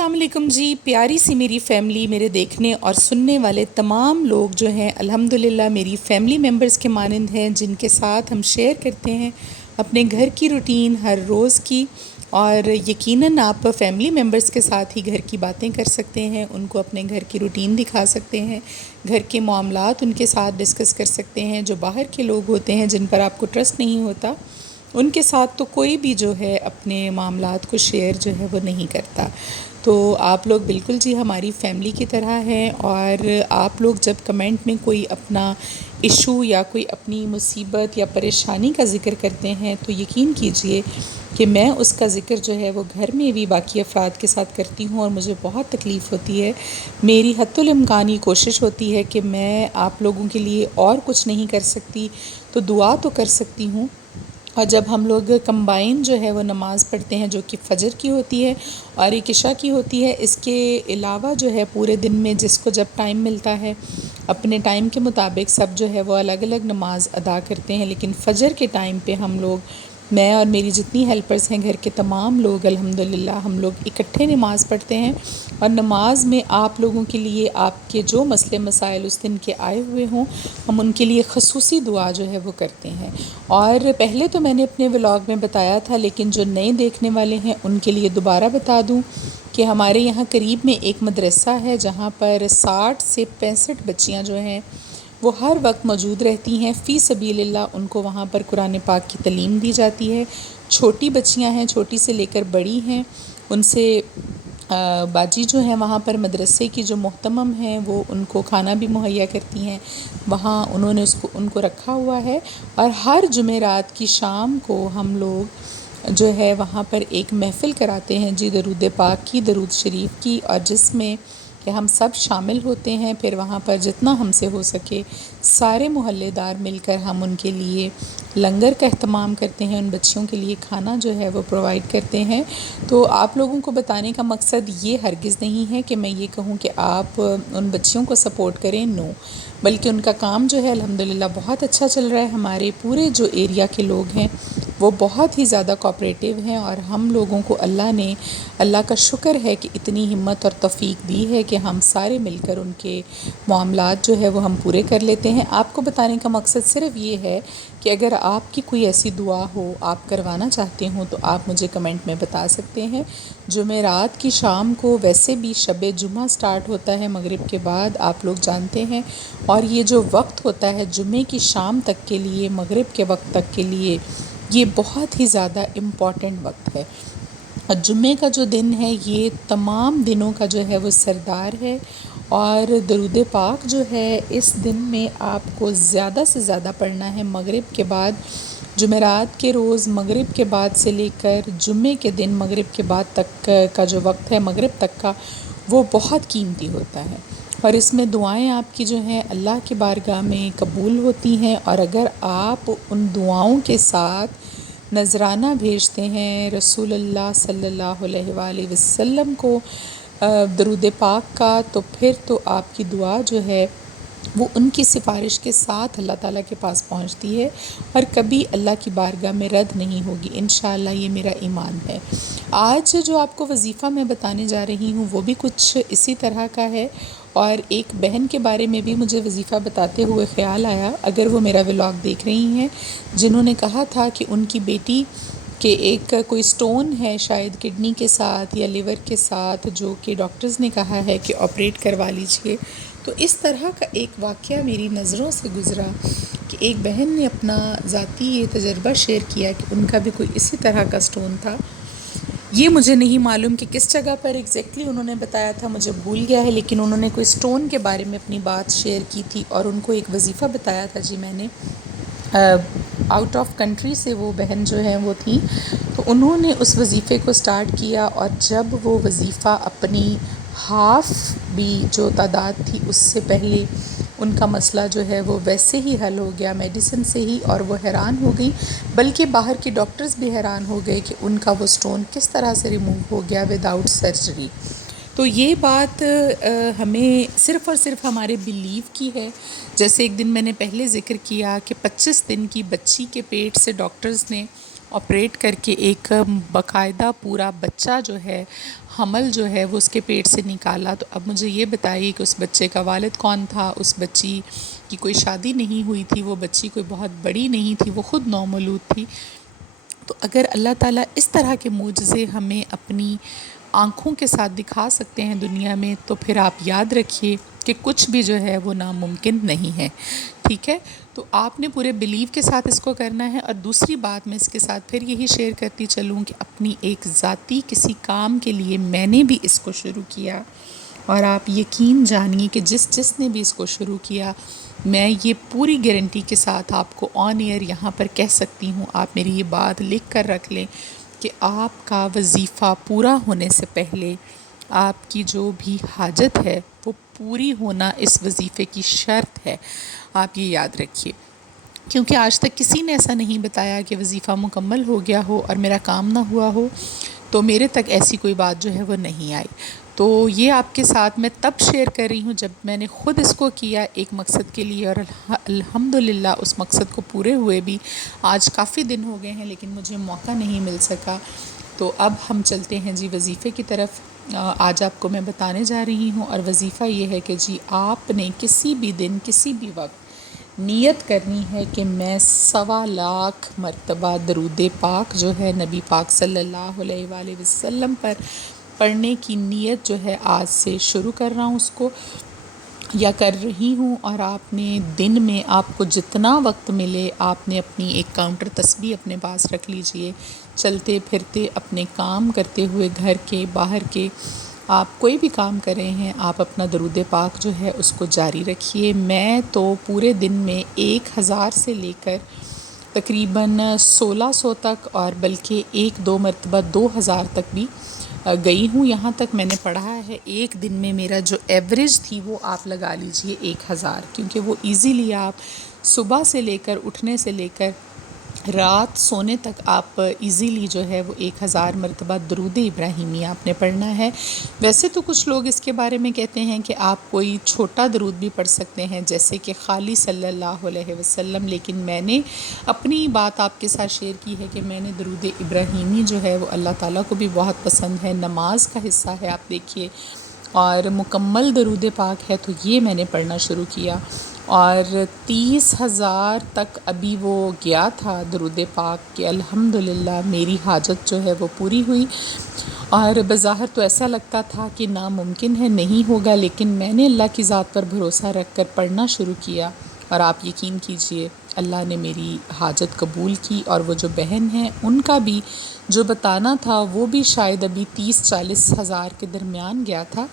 السلام علیکم جی، پیاری سی میری فیملی، میرے دیکھنے اور سننے والے تمام لوگ جو ہیں الحمدللہ میری فیملی ممبرز کے مانند ہیں، جن کے ساتھ ہم شیئر کرتے ہیں اپنے گھر کی روٹین ہر روز کی. اور یقیناً آپ فیملی ممبرز کے ساتھ ہی گھر کی باتیں کر سکتے ہیں، ان کو اپنے گھر کی روٹین دکھا سکتے ہیں، گھر کے معاملات ان کے ساتھ ڈسکس کر سکتے ہیں. جو باہر کے لوگ ہوتے ہیں جن پر آپ کو ٹرسٹ نہیں ہوتا، ان کے ساتھ تو کوئی بھی جو ہے اپنے معاملات کو شیئر جو ہے وہ نہیں کرتا. تو آپ لوگ بالکل جی ہماری فیملی کی طرح ہیں، اور آپ لوگ جب کمنٹ میں کوئی اپنا ایشو یا کوئی اپنی مصیبت یا پریشانی کا ذکر کرتے ہیں تو یقین کیجئے کہ میں اس کا ذکر جو ہے وہ گھر میں بھی باقی افراد کے ساتھ کرتی ہوں، اور مجھے بہت تکلیف ہوتی ہے. میری حتی الامکانی کوشش ہوتی ہے کہ میں آپ لوگوں کے لیے اور کچھ نہیں کر سکتی تو دعا تو کر سکتی ہوں. اور جب ہم لوگ کمبائن جو ہے وہ نماز پڑھتے ہیں جو کہ فجر کی ہوتی ہے اور ایک عشاء کی ہوتی ہے، اس کے علاوہ جو ہے پورے دن میں جس کو جب ٹائم ملتا ہے اپنے ٹائم کے مطابق سب جو ہے وہ الگ الگ نماز ادا کرتے ہیں. لیکن فجر کے ٹائم پہ ہم لوگ، میں اور میری جتنی ہیلپرز ہیں گھر کے تمام لوگ، الحمدللہ ہم لوگ اکٹھے نماز پڑھتے ہیں. اور نماز میں آپ لوگوں کے لیے آپ کے جو مسئلے مسائل اس دن کے آئے ہوئے ہوں، ہم ان کے لیے خصوصی دعا جو ہے وہ کرتے ہیں. اور پہلے تو میں نے اپنے ولاگ میں بتایا تھا، لیکن جو نئے دیکھنے والے ہیں ان کے لیے دوبارہ بتا دوں کہ ہمارے یہاں قریب میں ایک مدرسہ ہے جہاں پر 60 سے 65 بچیاں جو ہیں وہ ہر وقت موجود رہتی ہیں. فی سبیل اللہ ان کو وہاں پر قرآن پاک کی تعلیم دی جاتی ہے. چھوٹی بچیاں ہیں، چھوٹی سے لے کر بڑی ہیں. ان سے باجی جو ہیں وہاں پر مدرسے کی جو محتمم ہیں وہ ان کو کھانا بھی مہیا کرتی ہیں. وہاں انہوں نے ان کو رکھا ہوا ہے. اور ہر جمعرات کی شام کو ہم لوگ جو ہے وہاں پر ایک محفل کراتے ہیں جی، درود پاک کی، درود شریف کی، اور جس میں کہ ہم سب شامل ہوتے ہیں. پھر وہاں پر جتنا ہم سے ہو سکے سارے محلے دار مل کر ہم ان کے لیے لنگر کا اہتمام کرتے ہیں، ان بچیوں کے لیے کھانا جو ہے وہ پرووائڈ کرتے ہیں. تو آپ لوگوں کو بتانے کا مقصد یہ ہرگز نہیں ہے کہ میں یہ کہوں کہ آپ ان بچیوں کو سپورٹ کریں، نو، بلکہ ان کا کام جو ہے الحمدللہ بہت اچھا چل رہا ہے. ہمارے پورے جو ایریا کے لوگ ہیں وہ بہت ہی زیادہ کوآپریٹیو ہیں، اور ہم لوگوں کو اللہ کا شکر ہے کہ اتنی ہمت اور توفیق دی ہے کہ ہم سارے مل کر ان کے معاملات جو ہے وہ ہم پورے کر لیتے ہیں. آپ کو بتانے کا مقصد صرف یہ ہے کہ اگر آپ کی کوئی ایسی دعا ہو آپ کروانا چاہتے ہوں تو آپ مجھے کمنٹ میں بتا سکتے ہیں. جمعرات کی شام کو ویسے بھی شب جمعہ سٹارٹ ہوتا ہے مغرب کے بعد، آپ لوگ جانتے ہیں، اور یہ جو وقت ہوتا ہے جمعے کی شام تک کے لیے، مغرب کے وقت تک کے لیے، یہ بہت ہی زیادہ امپورٹنٹ وقت ہے. اور جمعے کا جو دن ہے یہ تمام دنوں کا جو ہے وہ سردار ہے. اور درود پاک جو ہے اس دن میں آپ کو زیادہ سے زیادہ پڑھنا ہے مغرب کے بعد. جمعرات کے روز مغرب کے بعد سے لے کر جمعے کے دن مغرب کے بعد تک کا جو وقت ہے مغرب تک کا، وہ بہت قیمتی ہوتا ہے. اور اس میں دعائیں آپ کی جو ہیں اللہ کی بارگاہ میں قبول ہوتی ہیں. اور اگر آپ ان دعاؤں کے ساتھ نذرانہ بھیجتے ہیں رسول اللہ صلی اللہ علیہ وآلہ وسلم کو درود پاک کا، تو پھر تو آپ کی دعا جو ہے وہ ان کی سفارش کے ساتھ اللہ تعالیٰ کے پاس پہنچتی ہے اور کبھی اللہ کی بارگاہ میں رد نہیں ہوگی. انشاءاللہ یہ میرا ایمان ہے. آج جو آپ کو وظیفہ میں بتانے جا رہی ہوں وہ بھی کچھ اسی طرح کا ہے. اور ایک بہن کے بارے میں بھی مجھے وظیفہ بتاتے ہوئے خیال آیا، اگر وہ میرا ولاگ دیکھ رہی ہیں، جنہوں نے کہا تھا کہ ان کی بیٹی کہ ایک کوئی سٹون ہے شاید کڈنی کے ساتھ یا لیور کے ساتھ، جو کہ ڈاکٹرز نے کہا ہے کہ آپریٹ کروا لیجئے. تو اس طرح کا ایک واقعہ میری نظروں سے گزرا کہ ایک بہن نے اپنا ذاتی یہ تجربہ شیئر کیا کہ ان کا بھی کوئی اسی طرح کا سٹون تھا. یہ مجھے نہیں معلوم کہ کس جگہ پر ایگزیکٹلی انہوں نے بتایا تھا، مجھے بھول گیا ہے، لیکن انہوں نے کوئی سٹون کے بارے میں اپنی بات شیئر کی تھی اور ان کو ایک وظیفہ بتایا تھا. جی میں نے آؤٹ آف کنٹری سے وہ بہن جو ہیں وہ تھیں، تو انہوں نے اس وظیفے کو سٹارٹ کیا. اور جب وہ وظیفہ اپنی ہاف بھی جو تعداد تھی اس سے پہلے ان کا مسئلہ جو ہے وہ ویسے ہی حل ہو گیا میڈیسن سے ہی، اور وہ حیران ہو گئی، بلکہ باہر کے ڈاکٹرز بھی حیران ہو گئے کہ ان کا وہ سٹون کس طرح سے ریموو ہو گیا وداؤٹ سرجری. تو یہ بات ہمیں صرف اور صرف ہمارے بیلیو کی ہے. جیسے ایک دن میں نے پہلے ذکر کیا کہ 25 دن کی بچی کے پیٹ سے ڈاکٹرز نے آپریٹ کر کے ایک باقاعدہ پورا بچہ جو ہے حمل جو ہے وہ اس کے پیٹ سے نکالا، تو اب مجھے یہ بتائیے کہ اس بچے کا والد کون تھا؟ اس بچی کی کوئی شادی نہیں ہوئی تھی، وہ بچی کوئی بہت بڑی نہیں تھی، وہ خود نومولود تھی۔ تو اگر اللہ تعالیٰ اس طرح کے معجزے ہمیں اپنی آنکھوں کے ساتھ دکھا سکتے ہیں دنیا میں، تو پھر آپ یاد رکھیے کہ کچھ بھی جو ہے وہ ناممکن نہیں ہے، ٹھیک ہے؟ تو آپ نے پورے بلیو کے ساتھ اس کو کرنا ہے۔ اور دوسری بات میں اس کے ساتھ پھر یہی شیئر کرتی چلوں کہ اپنی ایک ذاتی کسی کام کے لیے میں نے بھی اس کو شروع کیا، اور آپ یقین جانیے کہ جس نے بھی اس کو شروع کیا، میں یہ پوری گارنٹی کے ساتھ آپ کو آن ایئر یہاں پر کہہ سکتی ہوں، آپ میری یہ بات لکھ کر رکھ لیں کہ آپ کا وظیفہ پورا ہونے سے پہلے آپ کی جو بھی حاجت ہے وہ پوری ہونا اس وظیفے کی شرط ہے، آپ یہ یاد رکھیے۔ کیونکہ آج تک کسی نے ایسا نہیں بتایا کہ وظیفہ مکمل ہو گیا ہو اور میرا کام نہ ہوا ہو، تو میرے تک ایسی کوئی بات جو ہے وہ نہیں آئی۔ تو یہ آپ کے ساتھ میں تب شیئر کر رہی ہوں جب میں نے خود اس کو کیا ایک مقصد کے لیے، اور الحمدللہ اس مقصد کو پورے ہوئے بھی آج کافی دن ہو گئے ہیں، لیکن مجھے موقع نہیں مل سکا۔ تو اب ہم چلتے ہیں جی وظیفے کی طرف۔ آج آپ کو میں بتانے جا رہی ہوں، اور وظیفہ یہ ہے کہ جی آپ نے کسی بھی دن کسی بھی وقت نیت کرنی ہے کہ میں 1.25 مرتبہ درود پاک جو ہے نبی پاک صلی اللہ علیہ وآلہ وسلم پر پڑھنے کی نیت جو ہے آج سے شروع کر رہا ہوں اس کو، یا کر رہی ہوں۔ اور آپ نے دن میں آپ کو جتنا وقت ملے آپ نے اپنی ایک کاؤنٹر تسبیح اپنے پاس رکھ لیجئے، چلتے پھرتے اپنے کام کرتے ہوئے گھر کے باہر کے آپ کوئی بھی کام کر رہے ہیں، آپ اپنا درود پاک جو ہے اس کو جاری رکھیے۔ میں تو پورے دن میں 1000 سے لے کر تقریباً 1600 تک، اور بلکہ 1-2 مرتبہ 2000 تک بھی گئی ہوں۔ یہاں تک میں نے پڑھا ہے ایک دن میں میرا جو ایوریج تھی وہ آپ لگا لیجئے 1000، کیونکہ وہ ایزیلی آپ صبح سے لے کر اٹھنے سے لے کر رات سونے تک آپ ایزیلی جو ہے وہ 1000 مرتبہ درود ابراہیمی آپ نے پڑھنا ہے۔ ویسے تو کچھ لوگ اس کے بارے میں کہتے ہیں کہ آپ کوئی چھوٹا درود بھی پڑھ سکتے ہیں، جیسے کہ خالی صلی اللہ علیہ وسلم، لیکن میں نے اپنی بات آپ کے ساتھ شیئر کی ہے کہ میں نے درود ابراہیمی جو ہے وہ اللہ تعالیٰ کو بھی بہت پسند ہے، نماز کا حصہ ہے آپ دیکھیے، اور مکمل درود پاک ہے، تو یہ میں نے پڑھنا شروع کیا، اور 30,000 تک ابھی وہ گیا تھا درود پاک کہ الحمدللہ میری حاجت جو ہے وہ پوری ہوئی۔ اور بظاہر تو ایسا لگتا تھا کہ ناممکن ہے، نہیں ہوگا، لیکن میں نے اللہ کی ذات پر بھروسہ رکھ کر پڑھنا شروع کیا، اور آپ یقین کیجئے اللہ نے میری حاجت قبول کی۔ اور وہ جو بہن ہیں ان کا بھی جو بتانا تھا وہ بھی شاید ابھی 30-40 ہزار کے درمیان گیا تھا،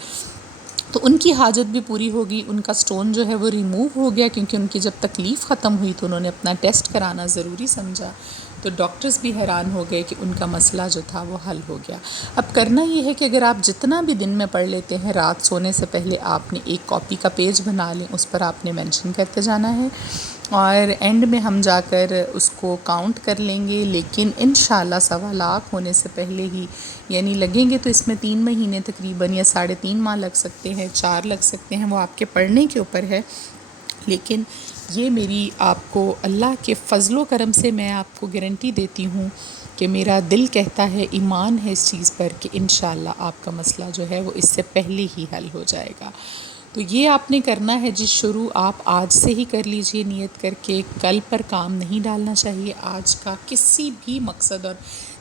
تو ان کی حاجت بھی پوری ہوگی، ان کا سٹون جو ہے وہ ریموو ہو گیا، کیونکہ ان کی جب تکلیف ختم ہوئی تو انہوں نے اپنا ٹیسٹ کرانا ضروری سمجھا، تو ڈاکٹرز بھی حیران ہو گئے کہ ان کا مسئلہ جو تھا وہ حل ہو گیا۔ اب کرنا یہ ہے کہ اگر آپ جتنا بھی دن میں پڑھ لیتے ہیں، رات سونے سے پہلے آپ نے ایک کاپی کا پیج بنا لیں، اس پر آپ نے مینشن کرتے جانا ہے، اور اینڈ میں ہم جا کر اس کو کاؤنٹ کر لیں گے، لیکن انشاءاللہ 1.25 ہونے سے پہلے ہی، یعنی لگیں گے تو اس میں 3 مہینے تقریباً، یا 3.5 ماہ لگ سکتے ہیں، 4 لگ سکتے ہیں، وہ آپ کے پڑھنے کے اوپر ہے، لیکن یہ میری آپ کو اللہ کے فضل و کرم سے میں آپ کو گارنٹی دیتی ہوں کہ میرا دل کہتا ہے، ایمان ہے اس چیز پر کہ انشاءاللہ آپ کا مسئلہ جو ہے وہ اس سے پہلے ہی حل ہو جائے گا۔ تو یہ آپ نے کرنا ہے جی شروع، آپ آج سے ہی کر لیجئے نیت کر کے، کل پر کام نہیں ڈالنا چاہیے، آج کا کسی بھی مقصد اور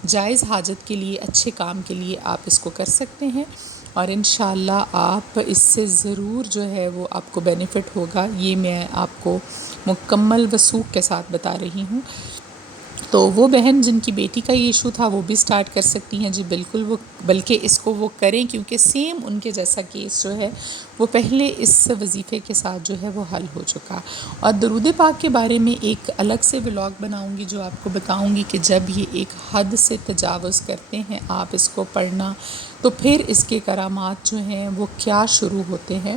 جائز حاجت کے لیے، اچھے کام کے لیے آپ اس کو کر سکتے ہیں، اور انشاءاللہ آپ اس سے ضرور جو ہے وہ آپ کو بینیفٹ ہوگا، یہ میں آپ کو مکمل وثوق کے ساتھ بتا رہی ہوں۔ تو وہ بہن جن کی بیٹی کا یہ ایشو تھا وہ بھی سٹارٹ کر سکتی ہیں جی، بالکل، وہ بلکہ اس کو وہ کریں، کیونکہ سیم ان کے جیسا کیس جو ہے وہ پہلے اس وظیفے کے ساتھ جو ہے وہ حل ہو چکا۔ اور درود پاک کے بارے میں ایک الگ سے ولاگ بناؤں گی جو آپ کو بتاؤں گی کہ جب یہ ایک حد سے تجاوز کرتے ہیں آپ اس کو پڑھنا، تو پھر اس کے کرامات جو ہیں وہ کیا شروع ہوتے ہیں۔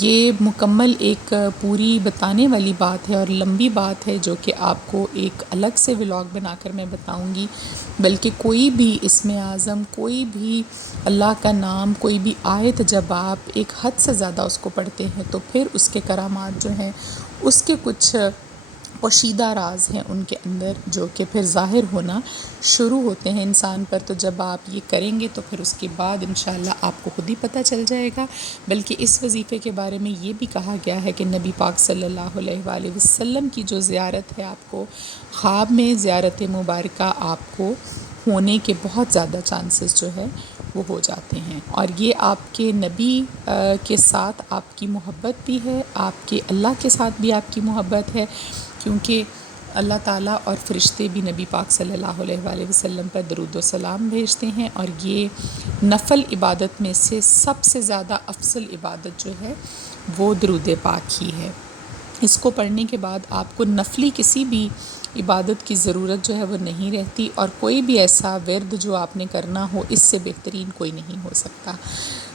یہ مکمل ایک پوری بتانے والی بات ہے اور لمبی بات ہے، جو کہ آپ کو ایک الگ سے ولاگ بنا کر میں بتاؤں گی، بلکہ کوئی بھی اسم اعظم، کوئی بھی اللہ کا نام، کوئی بھی آیت جب آپ ایک حد سے زیادہ اس کو پڑھتے ہیں تو پھر اس کے کرامات جو ہیں اس کے کچھ پوشیدہ راز ہیں ان کے اندر، جو کہ پھر ظاہر ہونا شروع ہوتے ہیں انسان پر. تو جب آپ یہ کریں گے تو پھر اس کے بعد انشاءاللہ آپ کو خود ہی پتہ چل جائے گا. بلکہ اس وظیفے کے بارے میں یہ بھی کہا گیا ہے کہ نبی پاک صلی اللہ علیہ وآلہ وسلم کی جو زیارت ہے، آپ کو خواب میں زیارت مبارکہ آپ کو ہونے کے بہت زیادہ چانسز جو ہے وہ ہو جاتے ہیں. اور یہ آپ کے نبی کے ساتھ آپ کی محبت بھی ہے، آپ کے اللہ کے ساتھ بھی آپ کی محبت ہے، کیونکہ اللہ تعالیٰ اور فرشتے بھی نبی پاک صلی اللہ علیہ وآلہ وسلم پر درود و سلام بھیجتے ہیں. اور یہ نفل عبادت میں سے سب سے زیادہ افضل عبادت جو ہے وہ درود پاک ہی ہے. اس کو پڑھنے کے بعد آپ کو نفلی کسی بھی عبادت کی ضرورت جو ہے وہ نہیں رہتی، اور کوئی بھی ایسا ورد جو آپ نے کرنا ہو اس سے بہترین کوئی نہیں ہو سکتا.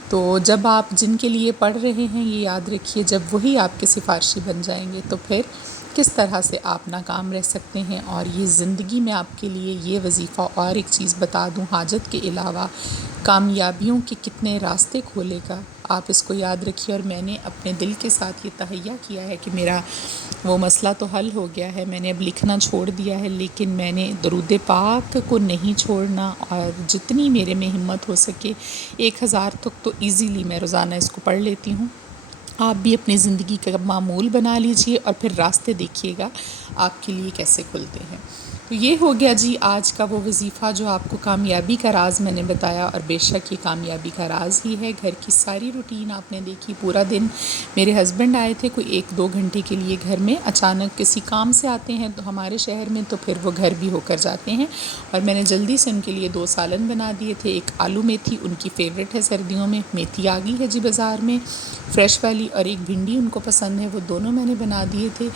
تو جب آپ جن کے لیے پڑھ رہے ہیں یہ یاد رکھیے، جب وہی آپ کے سفارشی بن جائیں گے تو پھر کس طرح سے آپ ناکام رہ سکتے ہیں. اور یہ زندگی میں آپ کے لیے یہ وظیفہ، اور ایک چیز بتا دوں، حاجت کے علاوہ کامیابیوں کے کتنے راستے کھولے گا. آپ اس کو یاد رکھیے. اور میں نے اپنے دل کے ساتھ یہ تہیہ کیا ہے کہ میرا وہ مسئلہ تو حل ہو گیا ہے، میں نے اب لکھنا چھوڑ دیا ہے، لیکن میں نے درود پاک کو نہیں چھوڑنا. اور جتنی میرے میں ہمت ہو سکے 1000 تک تو ایزیلی میں روزانہ اس کو پڑھ لیتی ہوں. آپ بھی اپنی زندگی کا معمول بنا لیجئے اور پھر راستے دیکھیے گا آپ کے لیے کیسے کھلتے ہیں. تو یہ ہو گیا جی آج کا وہ وظیفہ جو آپ کو کامیابی کا راز میں نے بتایا. اور بے شک یہ کامیابی کا راز ہی ہے. گھر کی ساری روٹین آپ نے دیکھی. پورا دن میرے ہسبینڈ آئے تھے کوئی 1-2 گھنٹے کے لیے گھر میں، اچانک کسی کام سے آتے ہیں تو ہمارے شہر میں، تو پھر وہ گھر بھی ہو کر جاتے ہیں. اور میں نے جلدی سے ان کے لیے 2 سالن بنا دیے تھے. ایک آلو میتھی، ان کی فیوریٹ ہے سردیوں میں، میتھی آ گئی ہے جی بازار میں فریش والی، اور ایک بھنڈی ان کو پسند ہے، وہ دونوں میں نے بنا دیے تھے.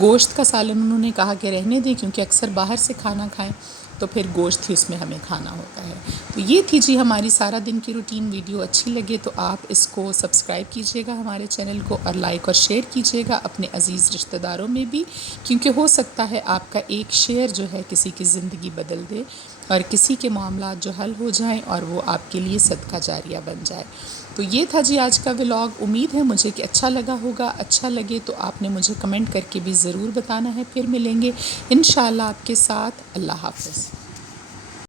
گوشت کا سالن انہوں نے کہا کہ رہنے دیں، کیونکہ اکثر باہر سے کھانا کھائیں تو پھر گوشت ہی اس میں ہمیں کھانا ہوتا ہے. تو یہ تھی جی ہماری سارا دن کی روٹین. ویڈیو اچھی لگے تو آپ اس کو سبسکرائب کیجئے گا ہمارے چینل کو، اور لائک اور شیئر کیجئے گا اپنے عزیز رشتہ داروں میں بھی، کیونکہ ہو سکتا ہے آپ کا ایک شیئر جو ہے کسی کی زندگی بدل دے، اور کسی کے معاملات جو حل ہو جائیں اور وہ آپ کے لیے صدقہ جاریہ بن جائے. تو یہ تھا جی آج کا ولاگ. امید ہے مجھے کہ اچھا لگا ہوگا. اچھا لگے تو آپ نے مجھے کمنٹ کر کے بھی ضرور بتانا ہے. پھر ملیں گے انشاءاللہ آپ کے ساتھ. اللہ حافظ.